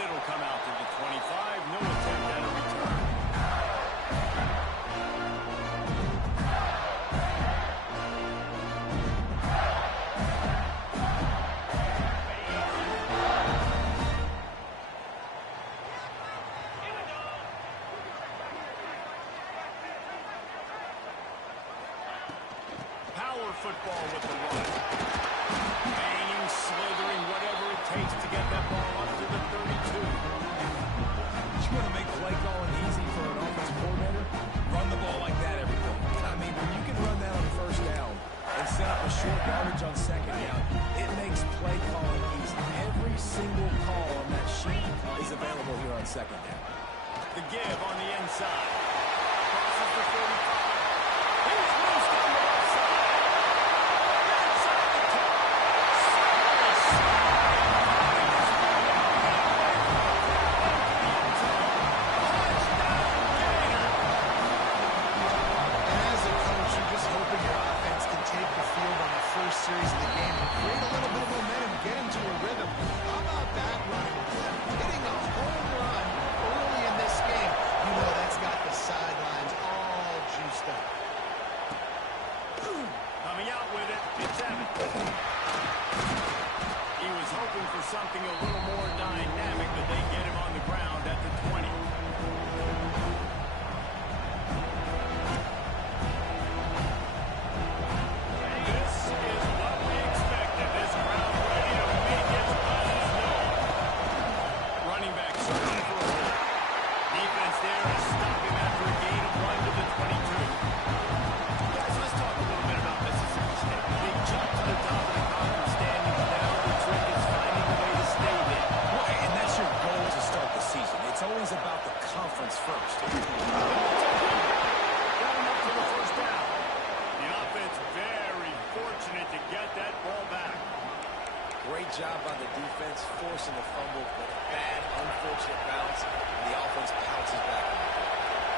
it'll come out to the 25. No attempt at a return. Power football with the run. Banging, slithering, whatever it takes to get that ball up to the 32. You want to make play calling easy for an offensive coordinator? Run the ball like that every day. I mean, when you can run that on first down and set up a short yardage on second down, it makes play calling easy. Every single call on that sheet is available here on second down. The give on the inside. Crosses the 45. He's loose down the left side. Inside the 10. Series of the game and create a little bit of momentum, get into a rhythm. How about that running play? Hitting a home run early in this game. You know that's got the sidelines all juiced up. Coming out with it, it's Evans. He was hoping for something a little more dynamic, but they get him on the ground at the 20. Great job by the defense, forcing the fumble, but a bad, unfortunate bounce, and the offense pounces back.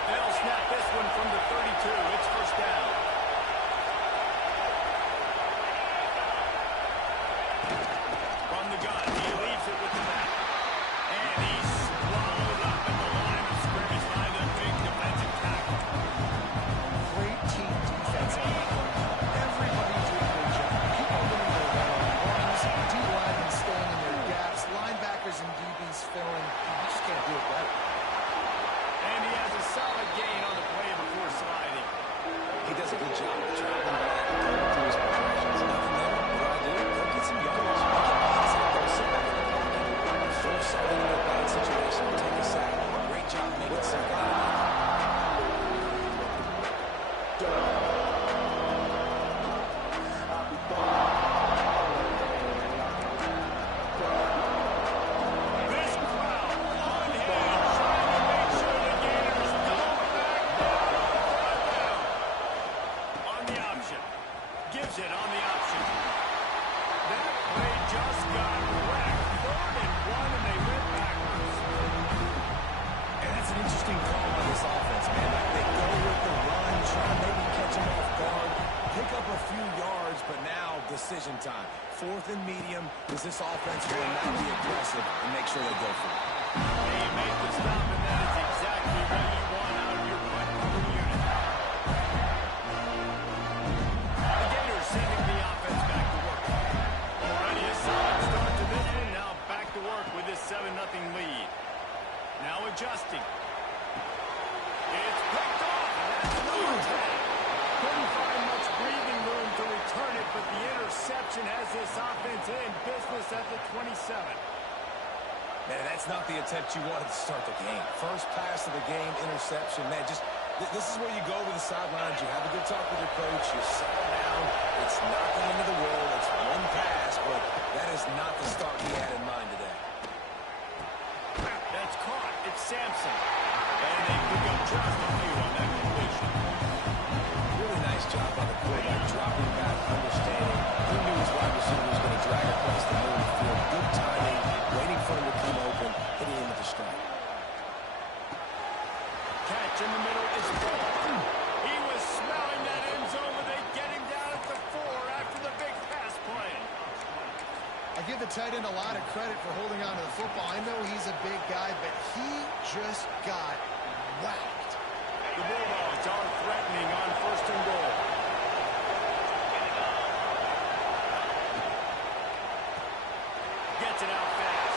They'll snap this one from the 32. It's first down. From the gun, he leaves it with the back. And he's swallowed up at the line of scrimmage by the big defensive tackle. Great team defense. Everybody doing their job. People winning their one-on-ones, D-linemen staying in their gaps, linebackers and DBs filling. You just can't do it better. And he has a solid gain on the play before sliding. He does a good job of traveling back, going through his progressions. Nothing there. What I do, go get some yardage. Don't sit back in the pocket. Force something in a bad situation and take a sack. Great job making something out of it. Gives it on the option. That play just got wrecked. 3rd and 1, and they went backwards. And that's an interesting call by this offense, man. Like they go with the run, try to maybe catch him off guard, pick up a few yards, but now decision time. 4th and medium. Does this offense will now be aggressive and make sure they go for it? They make the stop, and that is exactly what you want out of your punt cover unit. The Gators sending the offense back to work. Already a solid start to this one. Now back to work with this 7-0 lead. Now adjusting. It's picked off, and that's number 10. Couldn't find much breathing room to return it, but the interception has this offense in business at the 27. Man, that's not the attempt you wanted to start the game. First pass of the game, interception. Man, just this is where you go to the sidelines. You have a good talk with your coach. You settle down. It's not the end of the world. It's one pass, but that is not the start he had in mind today. That's caught. It's Sampson. And they pick up just a few on that completion. Really nice job by the quarterback, dropping back, understanding. He knew his wide receiver was going to drag across the middle of the field. Good timing, waiting for him to come open, hitting him with the strike. Catch in the middle is Ball. He was smelling that end zone, but they get him down at the 4 after the big pass play. I give the tight getting a lot of credit for holding on to the football. I know he's a big guy, but he just got whacked. The Bulldogs are threatening on 1st and goal. Gets it out fast.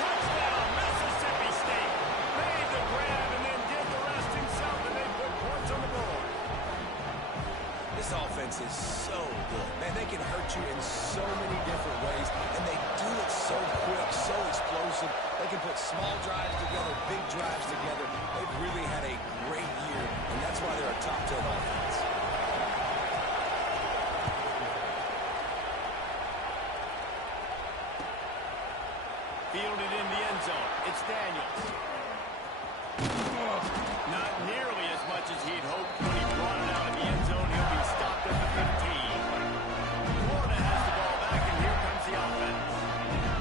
Touchdown, Mississippi State. Made the grab and then did the rest himself, and they put points on the board. This offense is so good. Man, they can hurt you in so many different ways, and they do it so quick, so explosive. They can put small drives together, big drives together. They've really had a great year, and that's why they're a top 10 offense. Fielded in the end zone. It's Daniels. Not nearly as much as he'd hoped when he brought it out of the end zone. He'll be stopped at the 15. Florida has the ball back, and here comes the offense.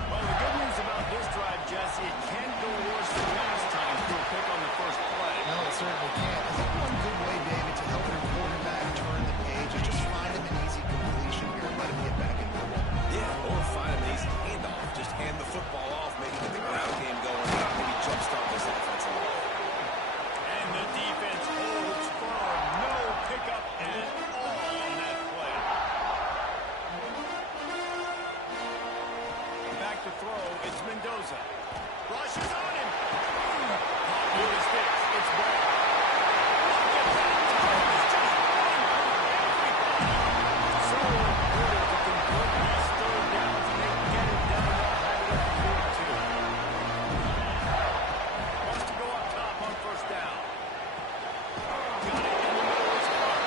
Well, the good news about this drive, Jesse, it can't go worse than last time through a pick on the first play. No, it certainly can't. I think one good way, David, to help your quarterback turn the page is just find him an easy completion here and let him get back into the ball. Yeah, or find an easy handoff. Just hand the football off, maybe get the ground game going, maybe jumpstart this offensive line. And the defense holds firm. No pickup at all on that play. Back to throw. It's Mendoza. Rushes on him. Caught with the sticks. It's ball. Look at that. It's just running through everybody. So important to convert these third downs and they get it down. They'll have it up to 42. Wants to go up top on 1st down. Got it in the middle of his car.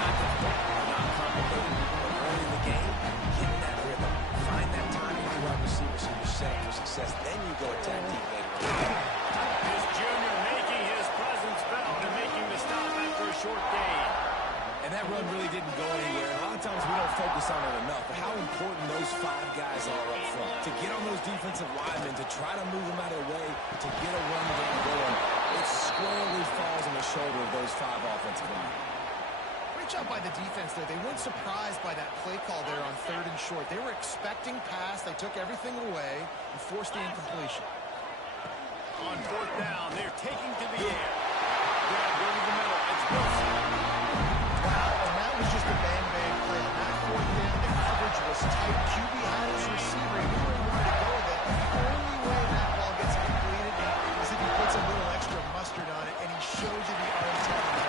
Not complicated, but early in the game, get in that rhythm. Find that timing with the wide receiver so you're set up for success. Then you go attack deep later on. This junior making his presence felt and making the stop after a short gain. And that run really didn't go anywhere. And a lot of times we don't focus on it enough, but how important those 5 guys are up front. To get on those defensive linemen, to try to move them out of the way, to get a run game going, it squarely falls on the shoulder of those 5 offensive linemen. Great job by the defense there. They weren't surprised by that play call there on 3rd and short. They were expecting pass. They took everything away and forced the incompletion. On 4th down, they're taking to the air. Grab over the middle. It's Wilson. Wow, and that was just a bang-bang play. On that 4th down, the coverage was tight. QB had his receiver. He knew where he wanted to go with it. The only way that ball gets completed is if he puts a little extra mustard on it, and he shows you the arm talent.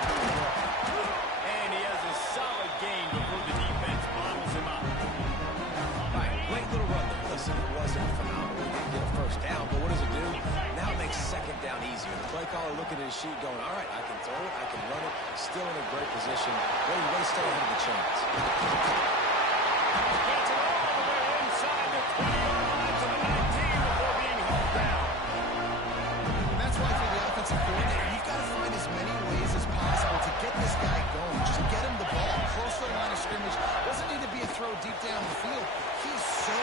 And he has a solid gain before the defense bottles him up. All right, great little run there. Listen, it wasn't phenomenal. He didn't get a 1st down, but what does it do? Now it makes 2nd down easier. The play caller looking at his sheet going, all right, I can throw it, I can run it, still in a great position. Way to stay ahead of the chains. Gets it all the way inside the 20-yard line to the 19 before being hauled down. And that's why for the offensive coordinator, you've got to find as many ways as possible to get this guy going. Just get him the ball close to the line of scrimmage. Doesn't need to be a throw deep down the field. He's so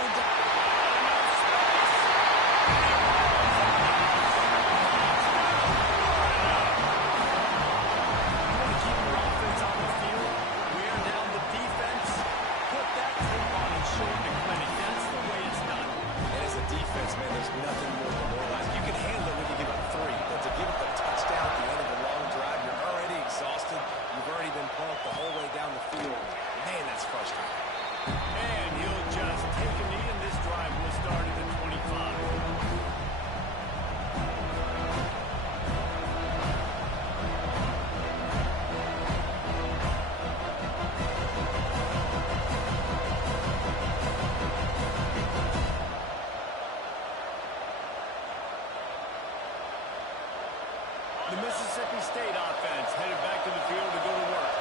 The Mississippi State offense headed back to the field to go to work.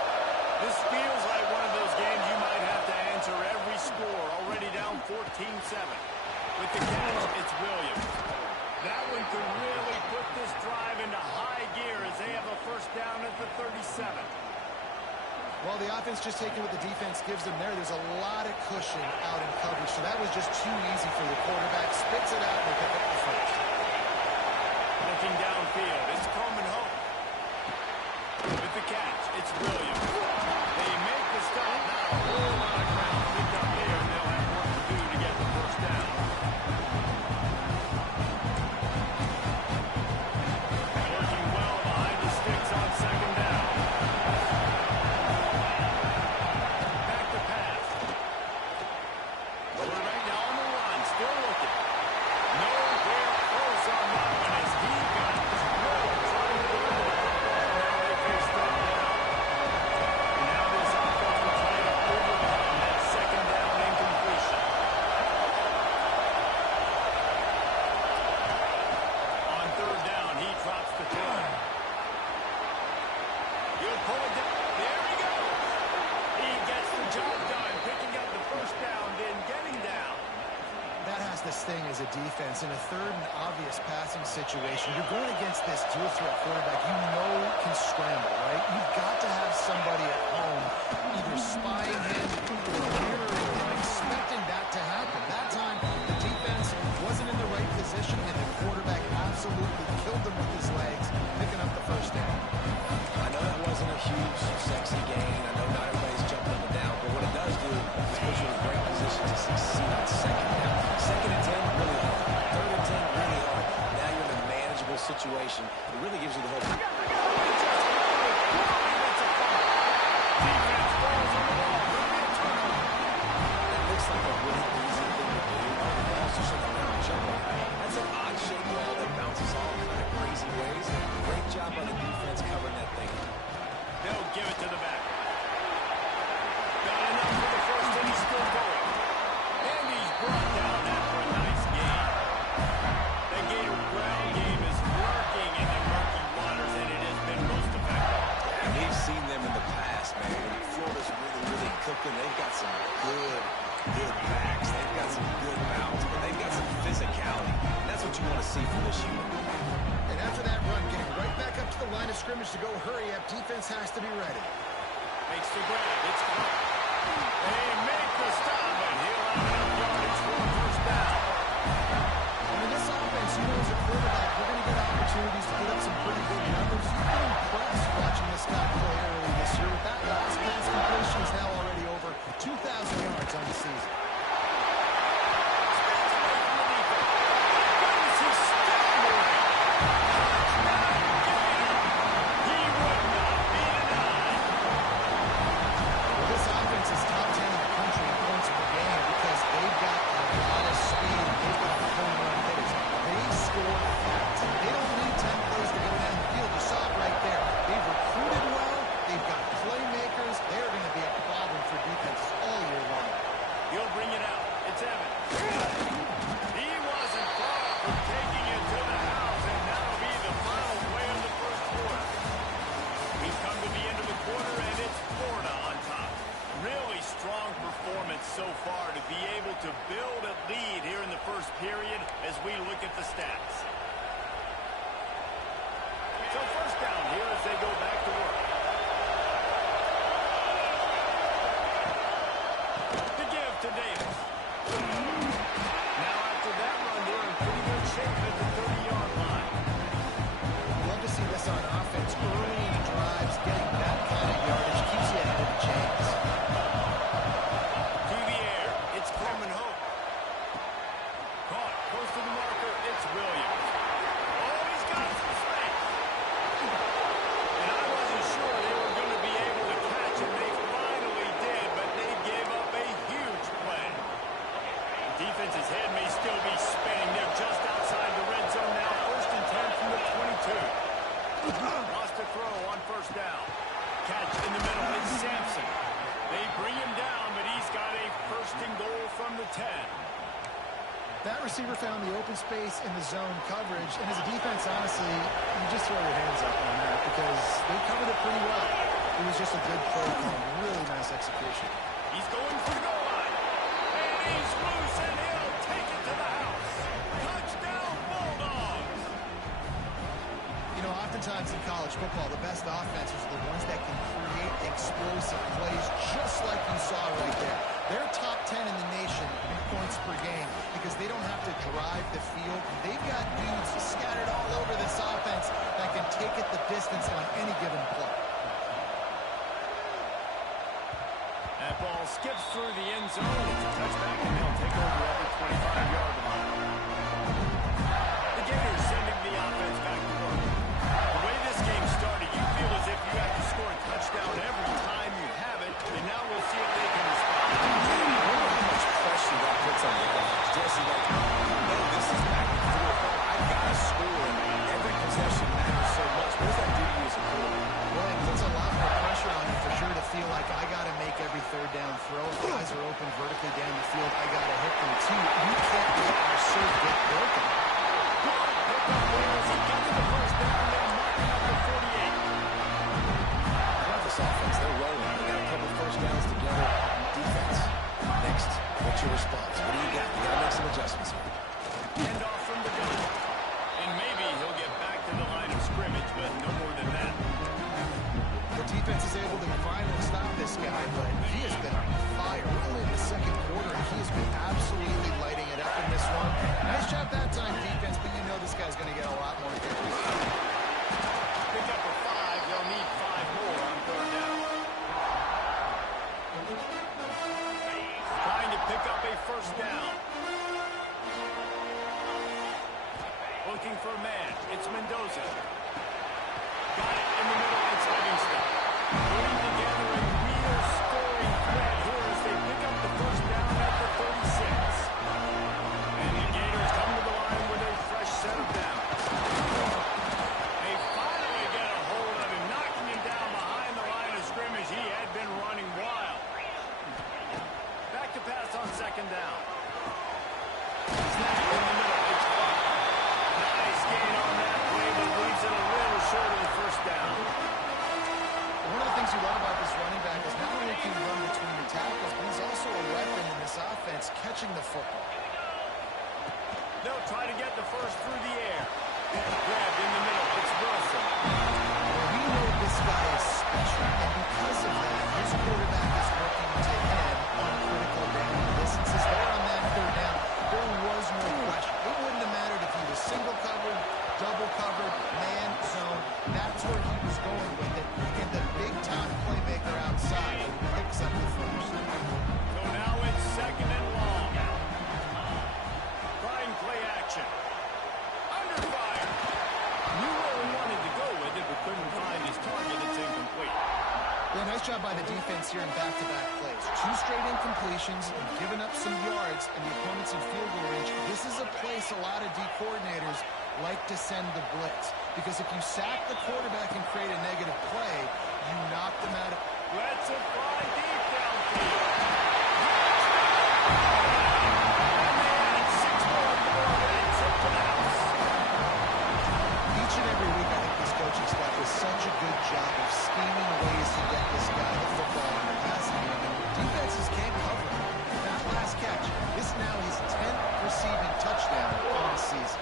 This feels like one of those games you might have to answer every score, already down 14-7. With the catch, it's Williams. That one could really put this drive into high gear as they have a 1st down at the 37. Well, the offense just taking what the defense gives them there. There's a lot of cushion out in coverage, so that was just too easy for the quarterback. Spits it out and they pick up the 1st. Looking downfield, it's Coleman Hope. With the catch, it's Williams. They make the stop. Not a whole lot of ground picked up here, and they'll have work to do to get the first this thing as a defense. In a third and obvious passing situation, you're going against this dual threat quarterback you know can scramble, right? You've got to have somebody at home either spying him or mirroring him, expecting that to happen. That time, the defense wasn't in the right position, and the quarterback absolutely killed them with his legs, picking up the first down. I know that wasn't a huge, sexy gain. I know not everybody's jumping up and down, but what it does do is put you in a great position to succeed on second down. Second and 10, really hard. Third and 10, really hard. Now you're in a manageable situation. It really gives you the hope. Defense falls on the ball. Could be a turnover. That looks like a really easy thing to do. The ball's just on the ground jumping. That's an odd-shaped ball that bounces all kind of crazy ways. Great job by the defense covering that thing. They'll give it to the back. Got enough for the first, and he's still going. And he's brought down after a nice gain. The Gator ground game is working in the murky waters, and it has been most effective. And we've seen them in the past, man. When Florida's really cooking, they've got some good backs. They've got some good mouths, but they've got some physicality. And that's what you want to see from this unit. And after that run, getting right back up to the line of scrimmage to go hurry up, defense has to be ready. Makes the grab. It's caught. They make the stop, and he'll have enough yardage for a first down. And in this offense, you know as a quarterback, we're going to get opportunities to put up some pretty big numbers. You've been impressed watching this guy play early this year. With that last pass completion, he's now already over 2,000 yards on the season. So far to be able to build a lead here in the first period as we look at the stats. So first down here as they go back to work. The give to Davis. Now after that run, they're in pretty good shape at the 30-yard line. Love to see this on offense. Early in the drives, getting that kind of yardage keeps you ahead of the chains. Coleman Hope. Caught close to the marker. It's Williams. Oh, he's got some space. And I wasn't sure they were going to be able to catch him. They finally did, but they gave up a huge play. The defense's head may still be spinning. They're just outside the red zone now. First and 10 from the 22. Lost a throw on first down. Catch in the middle. It's Sampson. They bring him down, but he's got a first and goal from the 10. That receiver found the open space in the zone coverage, and as a defense, honestly, you just throw your hands up on that because they covered it pretty well. It was just a good play call, really nice execution. He's going for the goal line, and he's loose, and he'll take it to the house. Touchdown, Bulldogs! You know, oftentimes in college football, the best offenses are the ones that can create explosive plays, just like you saw right there. They're top 10 in the nation in points per game because they don't have to drive the field. They've got dudes scattered all over this offense that can take it the distance on any given play. That ball skips through the end zone. It's a touchback, and they'll take over at the 25-yard line. The Gators sending the offense back to work. The way this game started, you feel as if you have to score a touchdown every time you have it, and now we'll see if they can respond. I wonder how much pressure that puts on the guys. Jesse, like, you know this is back and forth. I've got to score, and every possession matters so much. What does that do to you as a quarterback? Well, it puts a lot more pressure on you for sure to feel like I got to make every third down throw. If guys are open vertically down the field, I got to hit them too. You can't let your serve get broken. He gets the first down. They're marking up the 48. I love this offense. They're rolling. They got a couple first downs together. Defense. Next, what's your response? What do you got? You got to make some adjustments here. Hand off from the gun. And maybe he'll get back to the line of scrimmage, but no more than that. The defense is able to finally stop this guy, but he has been on fire. We're only in the second quarter, and he has been absolutely lighting it up in this one. Nice job that time, defense, but you know this guy's going to get a lot more carries. Pick up a 5. They'll need 5 more on third down. Trying to pick up a first down. Looking for a man. It's Mendoza. Got it in the middle. It's Livingston. Putting together a real scoring threat here as they pick up the first down at the 36. And the Gators come to the line with a fresh set of downs. They finally get a hold of him, knocking him down behind the line of scrimmage. He had been running wild. Back to pass on second down. Snap in the middle. It's caught. Nice gain on that play, but leaves it a little short of the first down. One of the things you love about this running back is not only can he run between the tackles, but he's also a weapon in this offense, catching the football. They'll try to get the first through the air. Grabbed in the middle. It's Wilson. Well, we know this guy is special, and because of that, his quarterback is working to him on critical down. Since he's there on that third down, there was no question. It wouldn't have mattered if he was single covered, double covered, man zone. That's where he was going with it. And the big-time playmaker outside picks up the first. So now it's second and long. Trying play action. Under fire. Knew where he wanted to go with it, but couldn't find his target. It's incomplete. Yeah, nice job by the defense here in back-to-back plays. 2 straight incompletions, and giving up some yards, and the opponent's in field goal range. This is a place a lot of D coordinators like to send the blitz, because if you sack the quarterback and create a negative play, you knock them out of... Let's it fly deep downfield. Each and every week, I think this coaching staff does such a good job of scheming ways to get this guy the football in the passing game, and defenses can't cover him. That last catch, this now his 10th receiving touchdown on the season.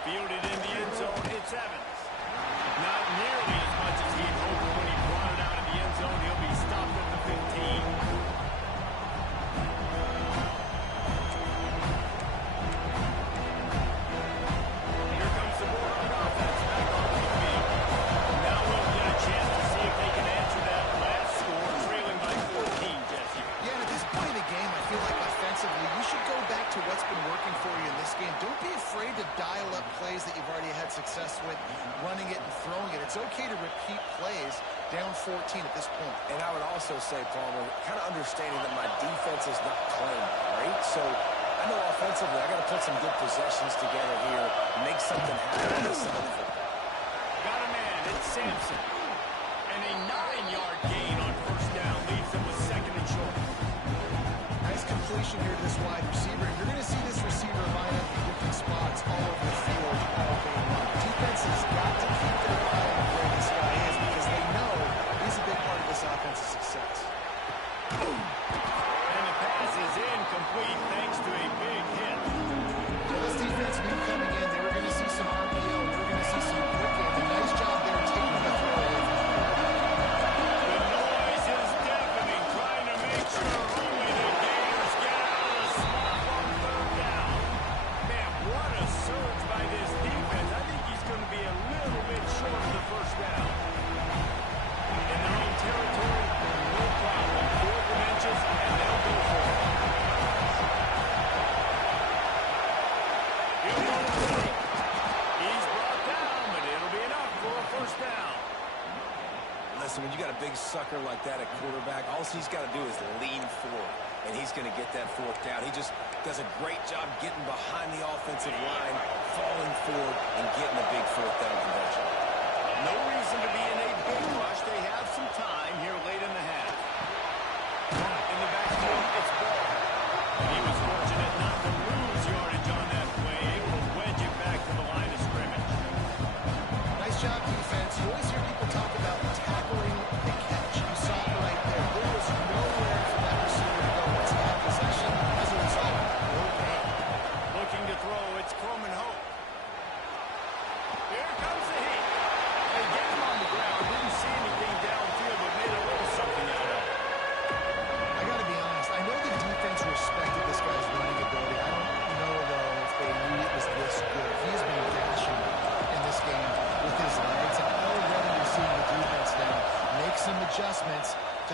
Fielded in the end zone, it's Evans. Not nearly as much as he hoped when he brought it out of the end zone. He'll be stopped at the 15. Here comes the Bulldog offense back on the field. Now we'll get a chance to see if they can answer that last score, trailing by 14, Jesse. Yeah, and at this point in the game, I feel like offensively, you should go back to what's been working for you in this game. Don't be afraid to dial up plays that you've already had success with, running it and throwing it. It's okay to repeat plays down 14 at this point. And I would also say, Palmer, kind of understanding that my defense is not playing great, so I know offensively I got to put some good possessions together here, make something happen on this side of the football. Got a man, it's Sampson. And a 9-yard gain on first down leaves them with second and short. Nice completion here to this wide receiver. You're going to see this receiver line up in different spots all over the field all game long. Defense has got to keep their eye on where this guy is because they know he's a big part of this offense's success. And the pass is incomplete thanks to a big hit. So this defense knew coming in, they were going to see some RPO, they were going to see some quick game. A nice job there taking the throw away from the quarterback. The noise is deafening, trying to make sure only the Gators get out of the swamp on third down. Man, what a surge by this defense. I think he's going to be a little bit short of the first down. In their own territory, no problem. 4 inches, and they'll go for it. He'll go for it. He's brought down, but it'll be enough for a first down. Listen, when you got a big sucker like that at quarterback, all he's got to do is lean forward, and he's going to get that fourth down. He just does a great job getting behind the offensive line, falling forward, and getting a big fourth down conversion. No reason to be in a big rush. They have some time here late in the half. In the backfield, it's Ball. He was fortunate not to lose yardage on that play, able to wedge it back to the line of scrimmage. Nice job, defense. You always hear people talk about tackling the catch. You saw it right there. There was nowhere for that receiver to go. His hat was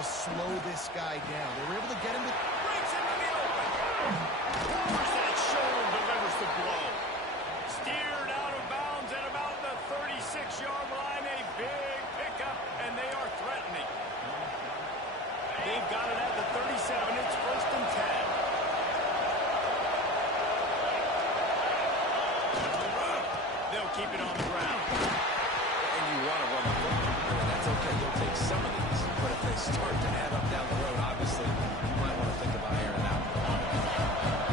slow this guy down. They were able to get him to... Breaks into the open. Covers that shoulder, delivers the blow. Steered out of bounds at about the 36-yard line. A big pickup, and they are threatening. They've got it at the 37. It's 1st and 10. They'll keep it on the ground. And you want to run the football. That's okay. You'll take some of these. But if they start to add up down the road, obviously, you might want to think about airing out.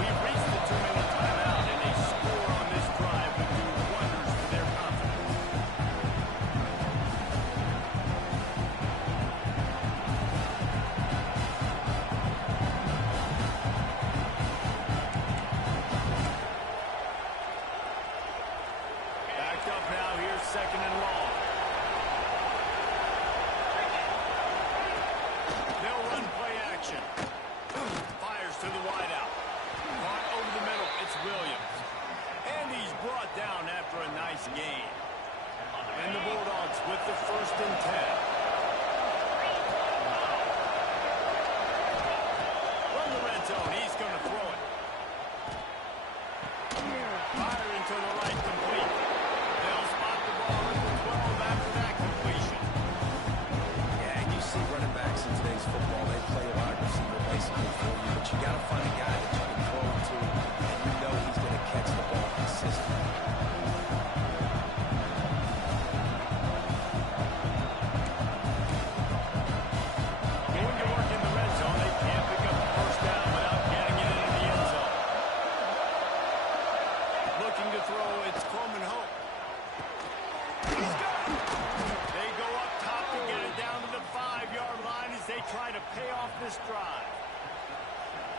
We've reached the 2-minute timeout, and a score on this drive would do wonders for their confidence. Backed up now. Here's 2nd and long. They'll run play action. Fires to the wideout. Caught over the middle. It's Williams. And he's brought down after a nice gain. And the Bulldogs with the 1st and 10. From the red zone, he's going to throw it. Firing to the right, complete. They'll spot the ball at the 12 after that completion. Yeah, and you see running backs in today's football, they play wide receiver basically for you, but you got to find a guy that you can throw it to, and you know he's going to catch the ball consistently. Going to work in the red zone. They can't pick up the 1st down without getting it into the end zone. Looking to throw, it's Coleman Hope. He's got it. They go up top to get it down to the 5-yard line as they try to pay off this drive.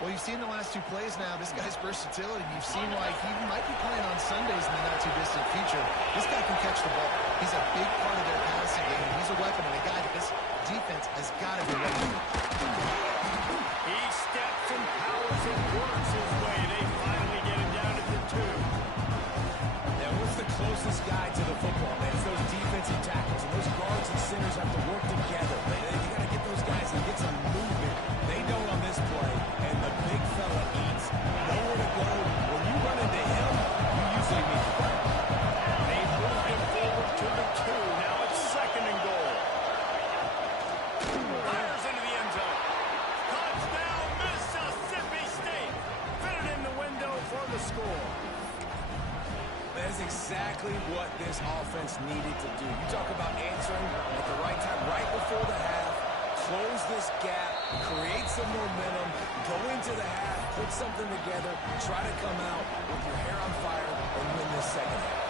Well, you've seen the last 2 plays now. This guy's versatility. You've seen why he might be playing on Sundays in the not-too-distant future. This guy can catch the ball. He's a big part of their passing game. He's a weapon and a guy that this defense has got to be ready for. He steps and powers and works his way. They finally get him down at the 2. Now, what's the closest guy to the football, man? It's those defensive tackles, and those guards and centers have to work together. You got to get those guys and get some movement. They don't on this play, and the big fella eats. Nowhere to go. When you run into him, you usually meet the ground. They moved him forward to the 2. Now it's 2nd and goal. Fires into the end zone. Touchdown, Mississippi State. Fitted in the window for the score. That's exactly what this offense needed to do. You talk about answering at the right time, right before the half, close this gap, create some momentum, go into the half, put something together, try to come out with your hair on fire and win this 2nd half.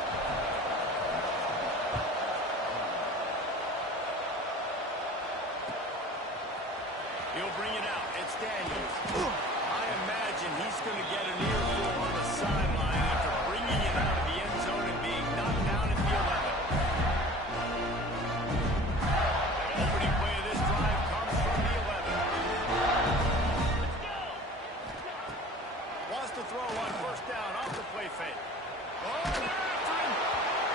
He'll bring it out. It's Daniels. I imagine he's going to get an earful on the sideline after bringing it out of the end zone and being knocked down at the 11. Opening play of this drive comes from the 11. Wants to throw on 1st down off the play fake. Oh, they're after him.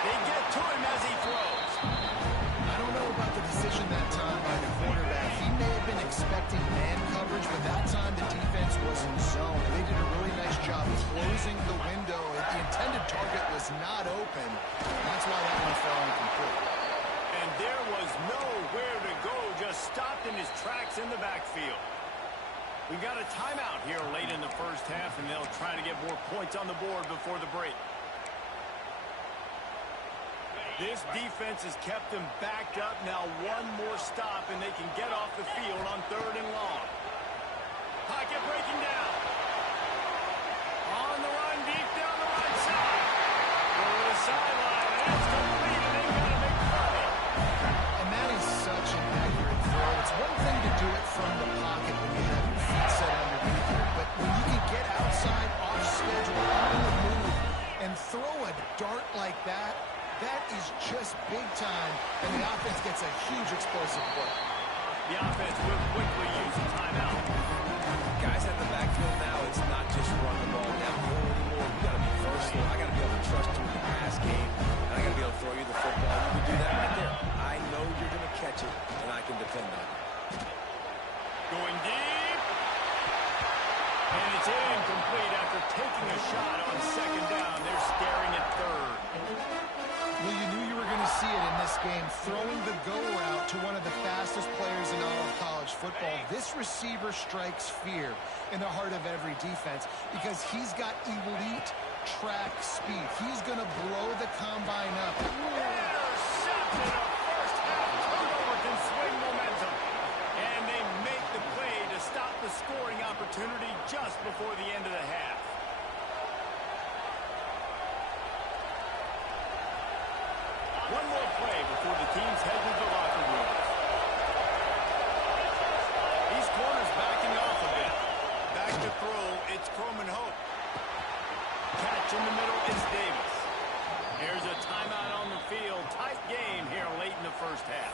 They get to him as he throws. I don't know about the decision that time by the quarterback. He may have been expecting man coverage, but that time the defense was in zone. They did a really nice job closing the window. The intended target was not open. That's why that one fell incomplete. And there was nowhere to go, just stopped in his tracks in the backfield. We got a timeout here late in the 1st half, and they'll try to get more points on the board before the break. This defense has kept them backed up. Now one more stop, and they can get off the field on 3rd and long. Pocket breaking down. On the run, deep down the right side. Over the sideline, and it's complete, and they've got a big play. And that is such an accurate throw. It's one thing to do it from the pocket when you have your feet set underneath you, but when you can get outside, off schedule, on the move, and throw a dart like that, that is just big time, and the offense gets a huge explosive play. The offense will quickly use the timeout. And it's incomplete after taking a shot on second down. They're staring at third. Well, you knew you were going to see it in this game, throwing the go route to one of the fastest players in all of college football. This receiver strikes fear in the heart of every defense because he's got elite track speed. He's going to blow the combine up. Intercepted. A first half turnover can swing momentum. And they make the play to stop the scoring opportunity just before the end of the half. One more play before the teams head to the locker room. These corners backing off a bit. Back to throw, it's Croman Hope. Catch in the middle is Davis. Here's a timeout on the field. Tight game here late in the first half.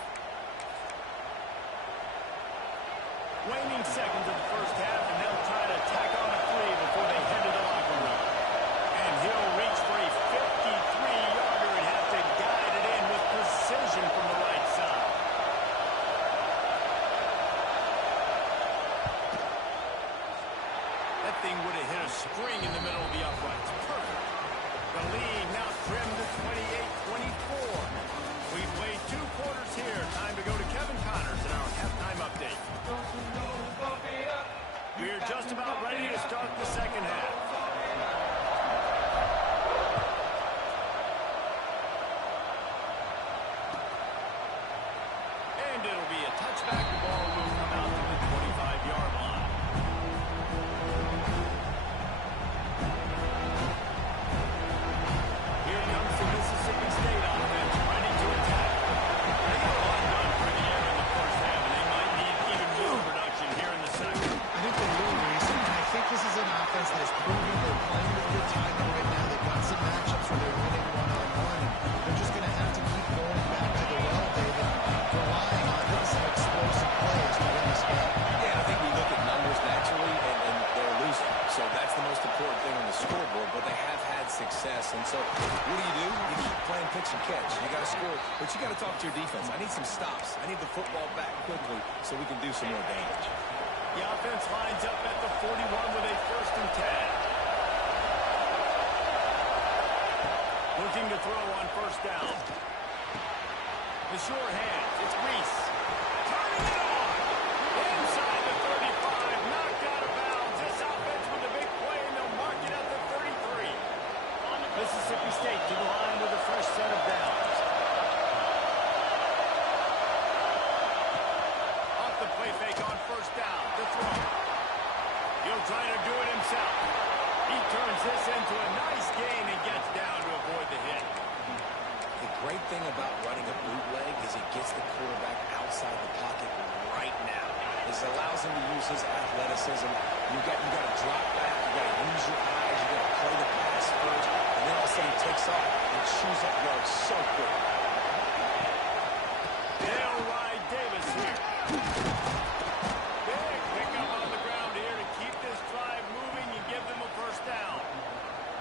Waning seconds of the first half, and they'll try to tack on a three before they head to the locker room. And he'll reach for a 53-yarder and have to guide it in with precision from the right side. That thing would have hit a string in the middle of the uprights. Perfect. The lead now trimmed to 28-24. We've played 2 quarters here. Time to go to Kevin Connors in our halftime update. We're just about ready to start the second half. And it'll be a touchback. The ball will come out to the 25-yard line. Here comes the Mississippi State offense, ready to attack. They got a lot done for the air in the first half, and they might need even more production here in the second. I think they will, Reese. I think this is an offense that has proven they're playing with good timing right now. They've got some matchups where they're winning one-on-one, and they're just going to have to keep going back to the well, David, relying on some explosive plays to win this game. Yeah, I think we look at numbers naturally, and they're losing. So that's the most important thing on the scoreboard, but they have had success. And so what do? You keep playing pitch and catch. You got to score, but you got to talk to your defense. I need some stops. I need the football back quickly so we can do some more damage. The offense lines up at the 41 with a 1st and 10. Looking to throw on 1st down. The sure hand. It's Reese. Turning it on. Inside the 35. Knocked out of bounds. This offense with a big play, and they'll mark it at the 33. Mississippi State to the line with a fresh set of downs. Off the play fake on 1st down. To throw. He'll try to do it himself. He turns this into a nice gain and gets down to avoid the hit. The great thing about running a bootleg is it gets the quarterback outside the pocket right now. This allows him to use his athleticism. You got to drop back. You got to use your eyes. You got to play the pass first, and then all of a sudden he takes off and chews up yards so quick. They'll ride Davis here. Big pickup on the ground here to keep this drive moving and give them a 1st down.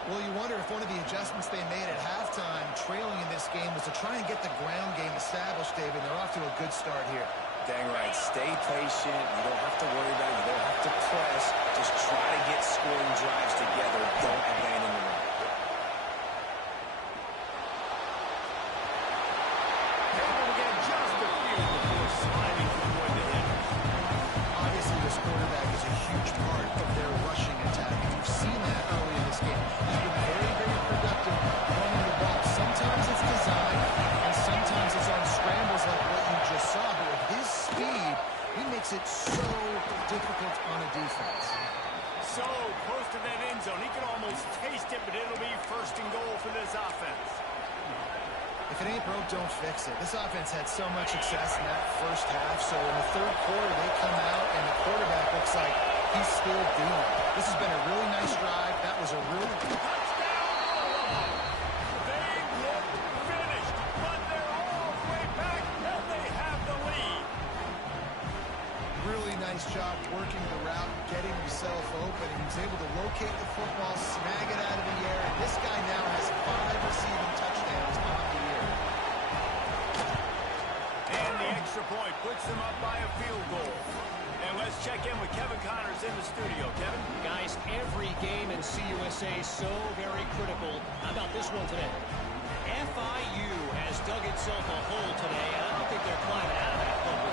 Well, you wonder if one of the adjustments they made at halftime, trailing in this game, was to try and get the ground game established, David. They're off to a good start here. Dang right. Stay patient. You don't have to worry about it. You don't have to press. Just try to get scoring drives together. Don't abandon the run. Able to get just a few before sliding to avoid the hit. Obviously, this quarterback is a huge part of their rushing attack, and you've seen that early in this game. He's been very, very productive running the ball. Sometimes it's design, and sometimes it's on scrambles like what you just saw. But with his speed, he makes it so difficult on a defense. So close to that end zone. He can almost taste it, but it'll be 1st and goal for this offense. If it ain't broke, don't fix it. This offense had so much success in that first half, so in the 3rd quarter, they come out, and the quarterback looks like he's still doing it. This has been a really nice drive. That was a real... Touchdown! They look finished, but they're all the way back, and they have the lead. Really nice job working the route, getting himself open, and he was able to locate the football, snag it out of the air, and this guy now has 5 receiving touchdowns on the year. And the extra point puts them up by a field goal. And let's check in with Kevin Connors in the studio. Kevin? Guys, every game in CUSA so very critical. How about this one today? FIU has dug itself a hole today, and I don't think they're climbing out of that hole.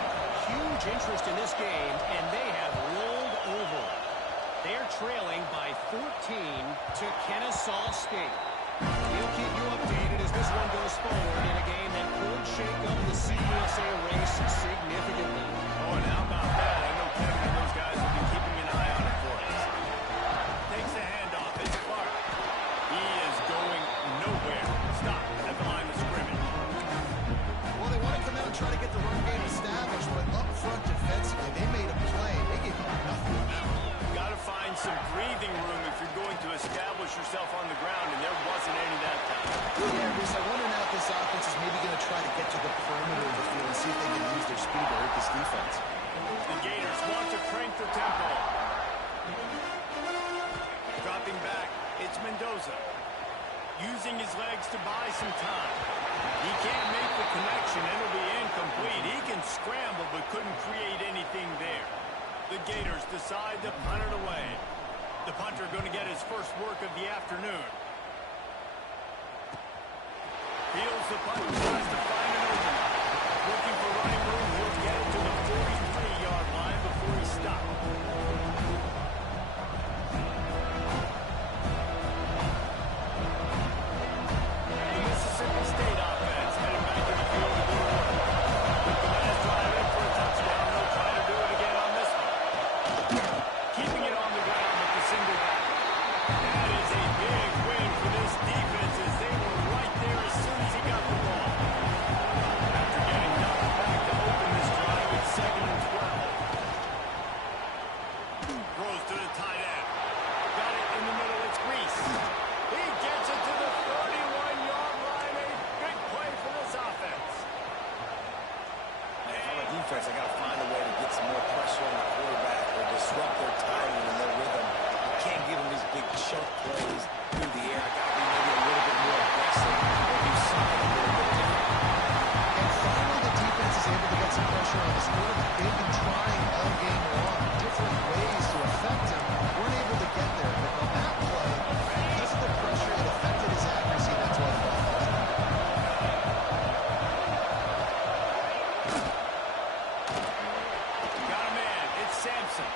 Huge interest in this game, and they have rolled over. They're trailing by 14 to Kennesaw State. We'll keep you updated as this one goes forward in a game that could shake up the CUSA race significantly. Oh, and how about that? I know Kevin and those guys will be keeping an eye on it for us. Takes the handoff. It's Clark. He is going nowhere. Stop at the line of scrimmage. Well, they want to come out and try to get the run game established, but up front defensively, they made a play. They gave up nothing. Got to find some breathing room if you're going to establish yourself on the ground, and there wasn't any that time. Yeah, Bruce, I wonder now if this offense is maybe going to try to get to the perimeter of the field and see if they can use their speed to hurt this defense. The Gators want to crank their tempo. Dropping back, it's Mendoza. Using his legs to buy some time. He can't make the connection, and it'll be incomplete. He can scramble, but couldn't create anything there. The Gators decide to punt it away. The punter going to get his first work of the afternoon. Feels the punt, tries to find an opening. Looking for running room, he'll get it to the 43-yard line before he stops. The Mississippi State offense headed back to the field to do work. With the last drive in for a touchdown, they'll try to do it again on this one. Keeping it on the ground with the single back. That is a big win for this defense as they were right there as soon as he got the ball. After getting knocked back to open this drive, it's 2nd and 12. Throws to the tight end. Got it in the middle, it's Reese. He gets it to the 31-yard line. A big play for this offense. Man, on the defense, I got to find a way to get some more pressure on the quarterback or disrupt their timing and their rhythm. I can't give them these big chunk plays through the air. I got to be maybe a little bit more aggressive or do something a little bit different. And finally, the defense is able to get some pressure on this quarterback. They've been trying all game long, different ways to affect him. Weren't able to get there, but on that play, because of the pressure, it affected his accuracy. That's why the ball falls out. Got a man. It's Sampson.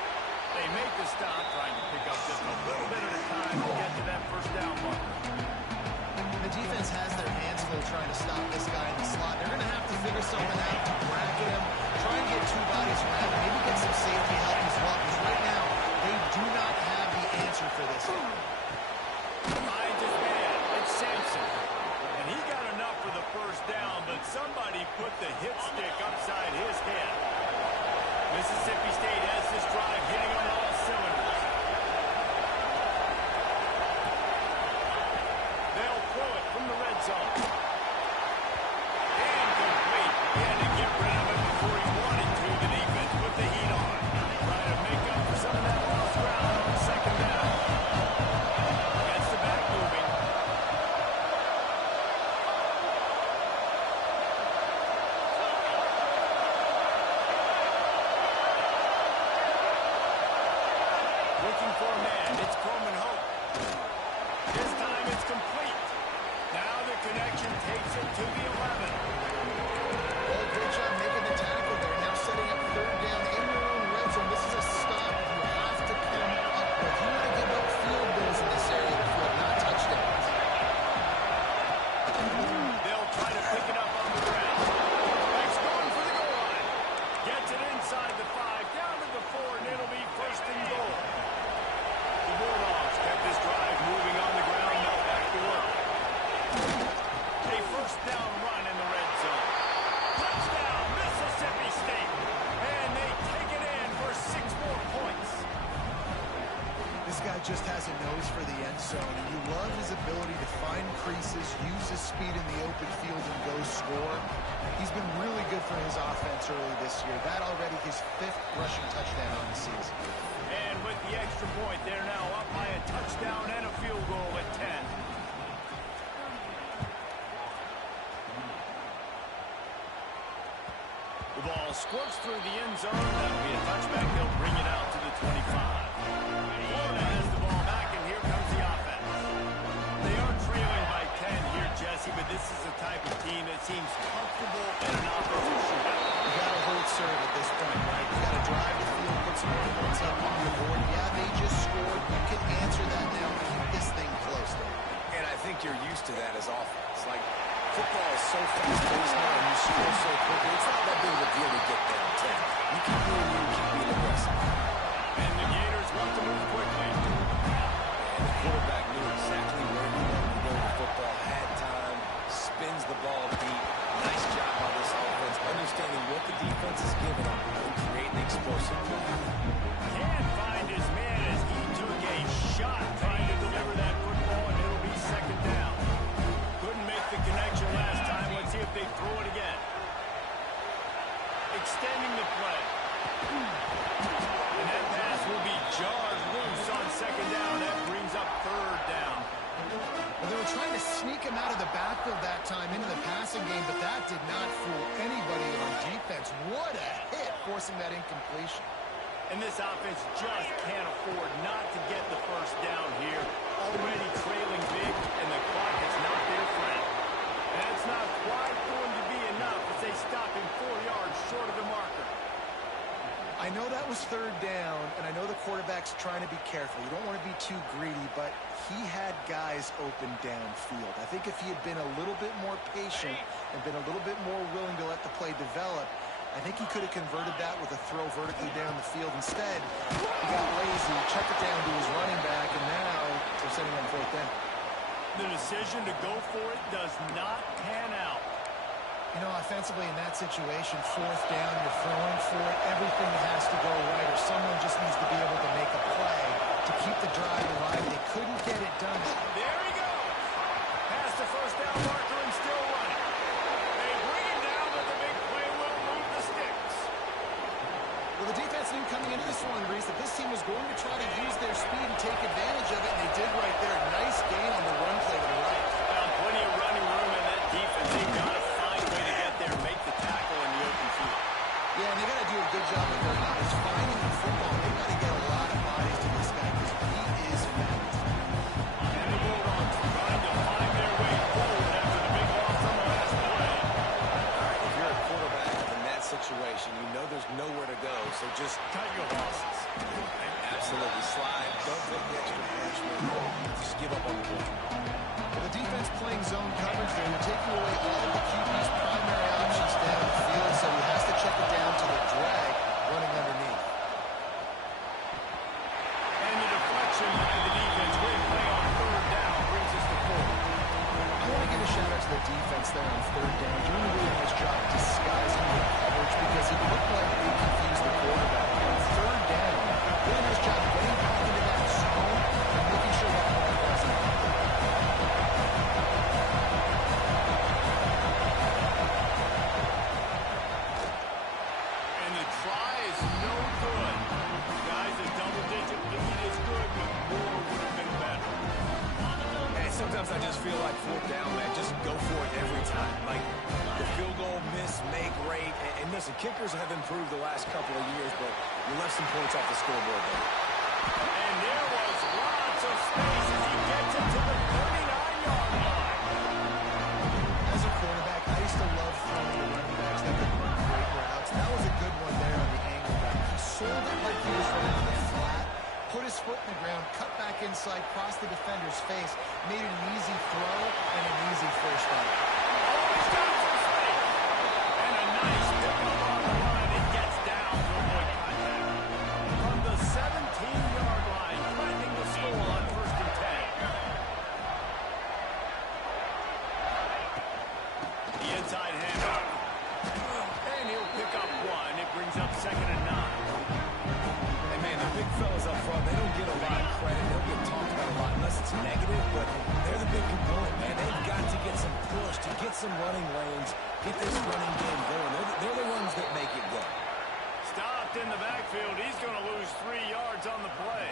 They make the stop, trying to pick up just a little bit at a time to get to that first down marker. The defense has their hands full trying to stop this guy in the slot. They're going to have to figure something out to bracket him, try and get two bodies around him, maybe get some safety help as well, because right now, they do not have the answer for this. Finds his man. It's Sampson. And he got enough for the first down, but somebody put the hit stick upside his head. Mississippi State has this drive hitting on all cylinders. They'll throw it from the red zone. Incomplete. He had to get rid of it before he wanted to. The defense put the heat on. Trying to make up for some of that lost ground on 2nd down. Gets the back moving. Looking for a man. It's Coleman Hope. This time it's complete. Now the connection takes it to the 11. Well, great job making the tackle there. Now setting up 3rd down in your own red zone. This is a stop you have to come up with. You want to give up field goals in this area of the field, not touchdowns. They'll try to pick it up on the ground. Quarterback's going for the goal line. Gets it inside the 5, down to the 4, and it'll be 1st and goal. The Bulldogs kept this drive moving on the ground, now back to work. A 1st down run in the red zone. Touchdown, Mississippi State. And they take it in for 6 more points. This guy just has a nose for the end zone, and you love his ability to find creases, use his speed in the open field, and go score. He's been really good for his offense early this year. That already his 5th rushing touchdown on the season. And with the extra point, they're now up by a touchdown and a field goal at 10. The ball squirts through the end zone. That'll be a touchback. They'll bring it out to the 25. Florida has the ball his offense. Like, football is so fast-paced now, and you score so quickly. It's not that big of a deal to get down 10. You keep being aggressive. And the Gators want to move quickly. And the quarterback knew exactly where he wanted to go with the football, had time, spins the ball deep. Nice job by this offense, understanding what the defense is giving them and creating explosive play. Can't find his man as he took a shot trying to deliver that football, and it'll be second down. Couldn't make the connection last time. Let's see if they throw it again. Extending the play. And that pass will be jarred loose on second down. That brings up third down. Well, they were trying to sneak him out of the backfield that time into the passing game, but that did not fool anybody on defense. What a hit, forcing that incompletion. And this offense just can't afford not to get the first down here. Already trailing big, and the clock is not their friend. That's not quite going to be enough as they stop him 4 yards short of the marker. I know that was third down, and I know the quarterback's trying to be careful. You don't want to be too greedy, but he had guys open downfield. I think if he had been a little bit more patient and been a little bit more willing to let the play develop, I think he could have converted that with a throw vertically down the field. Instead, he got lazy, checked it down to his running back, and now they're sitting on fourth down. The decision to go for it does not pan out. You know, offensively in that situation, fourth down, you're throwing for it. Everything has to go right, or someone just needs to be able to make a play to keep the drive alive. They couldn't get it done. There he goes. Past the first down marker and still running. They bring him down, but the big play will move the sticks. Well, the defense knew coming into this one, Reese, that this team was going to try to use their speed and take advantage of it, and they did right there. Nice gain on the run play to the right. Found plenty of running room in that defense. They've got to find a way to get there, make the tackle in the open field. Yeah, and they got to do a good job with their eyes finding the football. They got to get a lot of bodies to this guy because he is fast. And the Bulldogs trying to find their way forward after the big loss on the last play. All right, if you're a quarterback in that situation, you know there's nowhere to go, so just Cut your losses. absolutely slide. Don't take the extra punishment. Just give up on the ball. Well, the defense playing zone coverage, they're taking away all of the QB's primary options downfield, so he has to check it down to the drag running underneath. And the deflection by the defense. Great play on third down brings us to four. I want to give a shout out to the defense there on third down, doing a really nice job disguising the coverage because it looked like they confused the quarterback. On third down, really nice job getting back into that zone and making sure that ball wasn't out there. And the try is no good. Guys, a double-digit lead is good, but more would have been better. And sometimes I just feel like fourth down, man, just go for it every time. Like the field goal miss, make rate. And listen, kickers have improved the last couple of years, but you left some points off the scoreboard there. And there was lots of space as he gets it to the 39-yard line. As a quarterback, I used to love throwing the running backs that could run great routes. That was a good one there on the angle back. He sold it like he was running to the flat, put his foot in the ground, cut back inside, crossed the defender's face, made it an easy throw and an easy first down. Always got some space. And a nice pickup on the line. It gets down to avoid contact. From the 17-yard line, threatening the score on first and 10. The inside handoff. And he'll pick up one. It brings up second and 9. And man, the big fellas up front, they don't get a lot of credit. They don't get talked about a lot unless it's negative, but they're the big component, man. They've got to get some push, to get some running lanes, get this running game going. They're the ones that make it go. Stopped in the backfield. He's going to lose 3 yards on the play.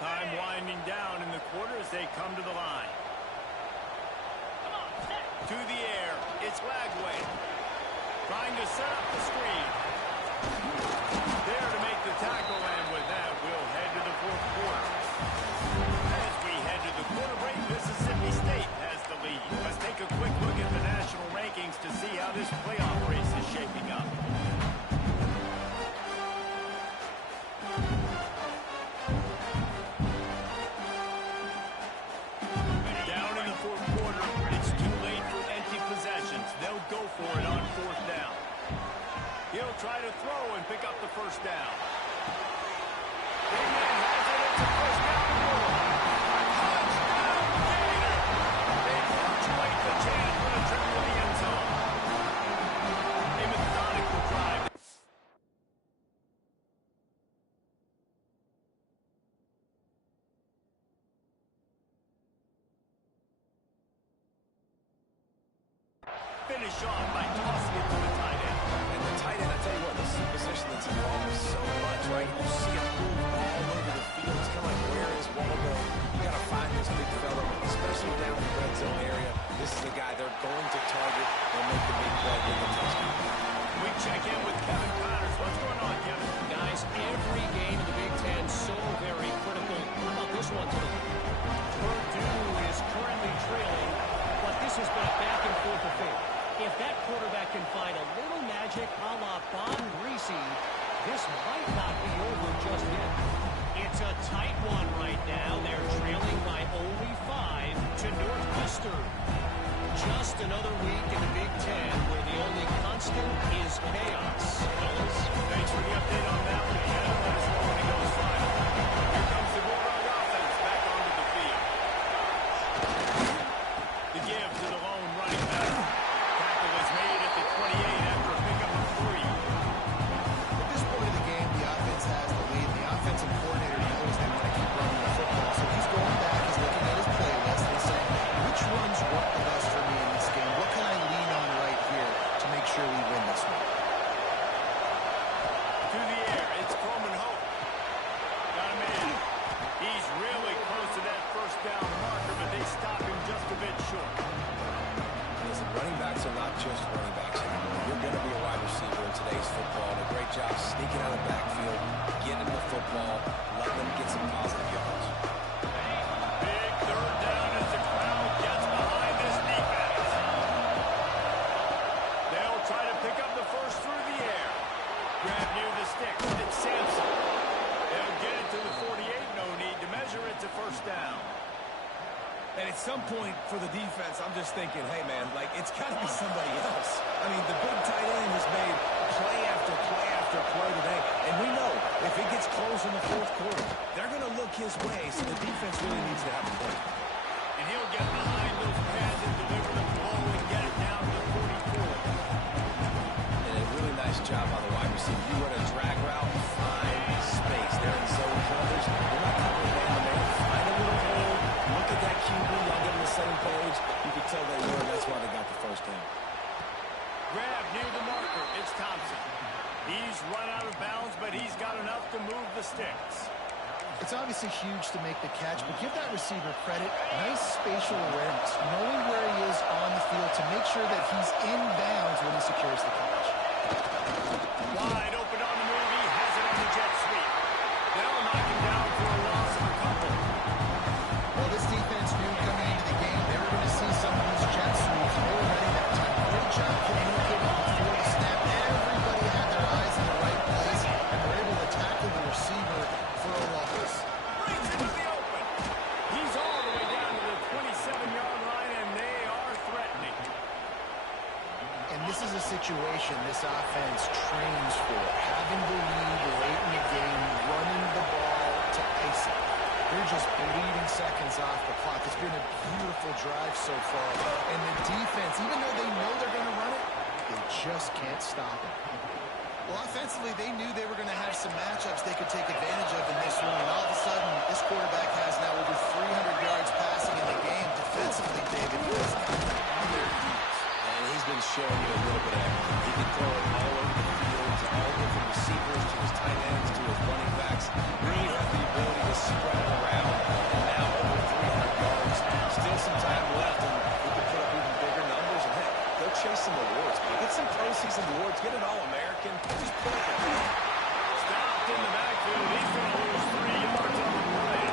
Time winding down in the quarter as they come to the line. To the air, it's Lagway. Trying to set up the screen. There to make the tackle, and with that, we'll head to the fourth quarter. As we head to the quarter break, Mississippi State has the lead. Let's take a quick look at the national rankings to see how this playoff race is shaping up. it on fourth down. He'll try to throw and pick up the first down. Big man has it. It's a first down and more. Touchdown, Gator! They punctuate the chance with a trip to the end zone. A methodical drive. Finish off by tossing it to the tight end. And the tight end, I tell you what, this is a position that's involved so much, right? You see him move all over the field. It's kind of like, where is Waldo? You got to find this big fella, especially down in the red zone area. This is the guy they're going to target and make the big play with the touchdown. We check in with Kevin Connors. What's going on, Kevin? Guys, every game in the Big Ten so very critical. How about this one today? Purdue is currently trailing, but this has been a back-and-forth affair. If that quarterback can find a little magic a la Bon Greasy, this might not be over just yet. It's a tight one right now. They're trailing by only 5 to Northwestern. Just another week in the Big Ten where the only constant is chaos. Fellas, Thanks for the update on that one. Let us know when he goes final. Here comes the Bulldog offense back onto the field. The give to the lone running back. Tackle was made at the 28 after a pickup of 3. At this point of the game, the offense has the lead. The offensive coordinator knows they want to keep running the football. So he's going back, he's looking at his playlist and saying, which runs work the best for me in this game? What can I lean on right here to make sure we win this one? To the air, it's Coleman Hope. Got him in. He's really close to that first down marker, but they stop him just a bit short. Listen, running backs are not just running backs anymore. You're going to be a wide receiver in today's football. And a great job sneaking out of the backfield, getting the football, letting them get some positive yards. Big third down as the crowd gets behind this defense. They'll try to pick up the first through the air. Grab near the sticks. It's Sampson. They'll get it to the 48. No need to measure it to first down. And at some point for the defense, I'm just thinking, hey, man, like, it's got to be somebody else. I mean, the big tight end has made play after play after play today. And we know if it gets close in the fourth quarter, they're going to look his way, so the defense really needs to have a play. And he'll get behind those pads and deliver the ball and get it down to the 44. And a really nice job on the wide receiver. You run a drag route, find space. They're in zone coverage. They're not covering man-to-man. Find a little hole. Look at that QB. Y'all get on the same page. You can tell they were. That's why they got the first down. Grab near the marker. It's Thompson. He's run out of bounds, but he's got enough to move the sticks. It's obviously huge to make the catch, but give that receiver credit. Nice spatial awareness, knowing where he is on the field to make sure that he's in bounds when he secures the catch. Wide open on the move. He has it on the jet sweep. They'll knock him down for a loss of a couple. Well, this defense knew coming into the game they were going to see some of these jet sweeps. They were ready that time. Great job communicating before the snap. Everybody had their eyes in the right place, and were able to tackle the receiver for a loss. Brings him to the open. He's all the way down to the 27-yard line, and they are threatening. And this is a situation this offense trains for. Having the lead late in the game, running the ball to ice it. They're just bleeding seconds off the clock. It's been a beautiful drive so far. And the defense, even though they know they're going to run it, they just can't stop it. Well, offensively, they knew they were going to have some matchups they could take advantage of in this one. And all of a sudden, this quarterback has now over 300 yards passing in the game. Defensively, David, he is on their heels. And he's been showing you a little bit of everything. He can throw it all over the field to all different receivers, to his tight ends, to his running backs. Really has the ability to spread it around. And now over 300 yards. Still some time left, and he can put up even bigger numbers. And heck, go chase some awards, man. Get some postseason awards. Get an All-American. Just put up a win. Stopped in the backfield. He's going to lose 3 yards on the play.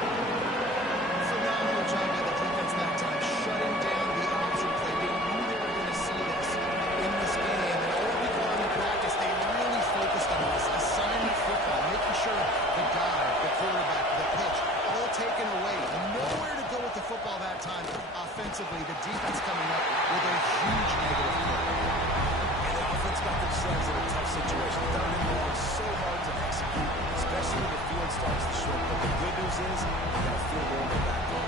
Phenomenal job by the defense that time, shutting down the option play. They knew they were going to see this in this game. And all week long in practice, they really focused on this assignment football, making sure the dive, the quarterback, the pitch, all taken away. Nowhere to go with the football that time. Offensively, the defense coming up with a huge negative play. is, they got a field goal in their back door.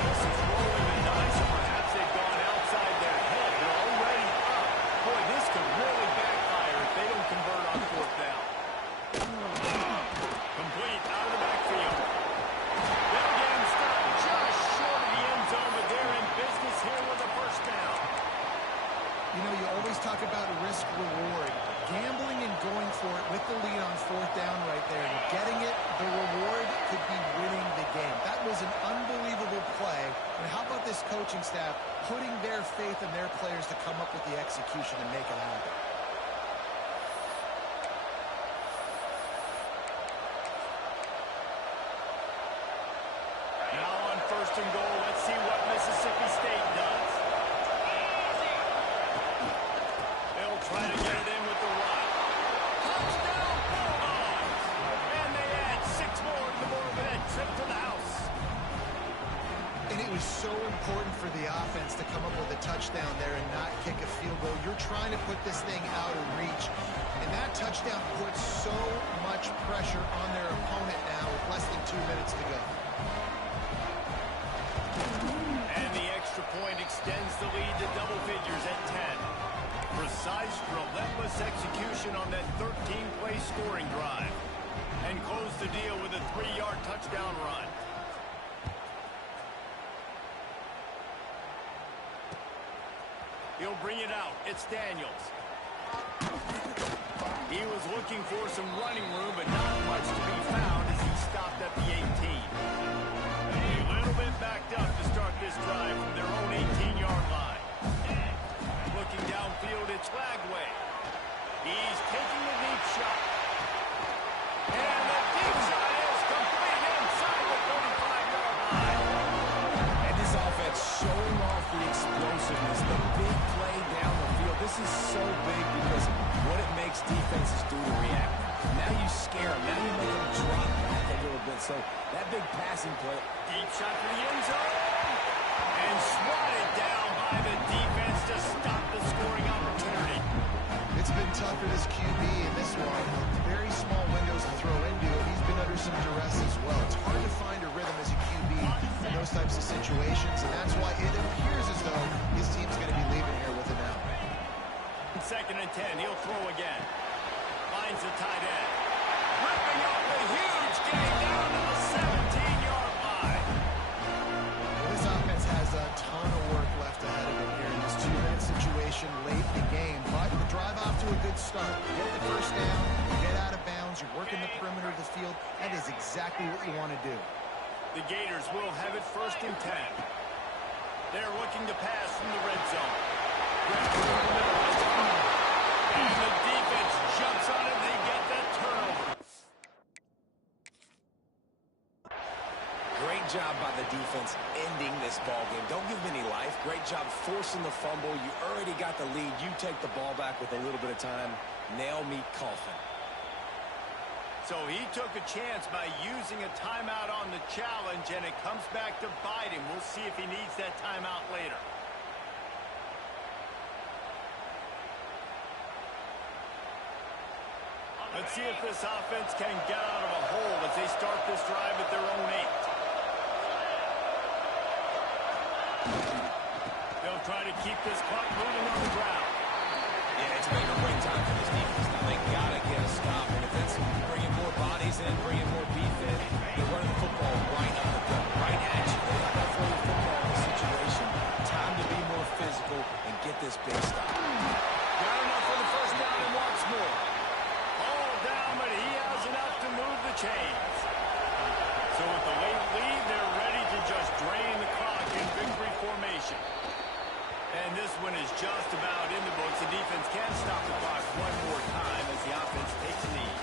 This is rolling the dice, or perhaps they've gone outside their head. They're already up. Boy, this could really backfire if they don't convert on fourth down. Complete out of the backfield. They'll get him stopped just short of the end zone, but they're in business here with a first down. You know, you always talk about risk-reward. Gambling and going for it with the lead on fourth down right there and getting it, the reward could be winning the game. That was an unbelievable play. And how about this coaching staff putting their faith in their players to come up with the execution and make it happen? Now on first and goal, let's see what Mississippi State does. They'll try to get it in with the run. Touchdown Bulldogs! And they add 6 more to the board with that trip to the house. And it was so important for the offense to come up with a touchdown there and not kick a field goal. You're trying to put this thing out of reach. And that touchdown puts so much pressure on their opponent now with less than 2 minutes to go. And the extra point extends the lead to double figures at 10. Precise, relentless execution on that 13-play scoring drive. And close the deal with a 3-yard touchdown run. He'll bring it out. It's Daniels. He was looking for some running room, but not much to be found as he stopped at the 18. A little bit backed up to start this drive from their own 18-yard line. Looking downfield, it's Lagway. He's taking the deep shot. And the deep shot is complete inside the 35-yard line. And this offense showing off the explosiveness, the big play down the field. This is so big because what it makes defenses do to react. Now you scare them. Now you make them drop back a little bit. So that big passing play. Deep shot for the end zone. And swatted down by the defense to stop the scoring opportunity. It's been tough for this QB in this one. Very small windows to throw into, and he's been under some duress as well. It's hard to find a rhythm as a QB in those types of situations, and that's why it appears as though his team's going to be leaving here with an out. 2nd and 10, he'll throw again. Finds the tight end. Ripping up a huge gain down to the 17-yard line. Well, this offense has a ton of work left ahead of them here in this 2-minute situation late in the game, but the drive off to a good start. Get the first down, get out of bounds, you're working the perimeter of the field. That is exactly what you want to do. The Gators will have it 1st and 10. They're looking to pass from the red zone. And the defense jumps on it. They get that turnover. Great job by the defense ending this ball game. Don't give them any life. Great job forcing the fumble. You already got the lead. You take the ball back with a little bit of time. Nail meet coffin. So he took a chance by using a timeout on the challenge, and it comes back to bite him. We'll see if he needs that timeout later. Let's see if this offense can get out of a hole as they start this drive at their own 8. They'll try to keep this clock moving on the ground. Yeah, it's make or break time for this defense. Now they gotta get a stop, and if it's bringing more bodies in, bringing more beef in, they're running the football right up the gut, right at you. They have to throw the football in this situation. Time to be more physical and get this big stop. Got enough for the first down and wants more. All down, but he has enough to move the chains. So with the late lead, they're ready to just drain the clock in victory formation. And this one is just about in the books. The defense can stop the clock one more time as the offense takes a knee.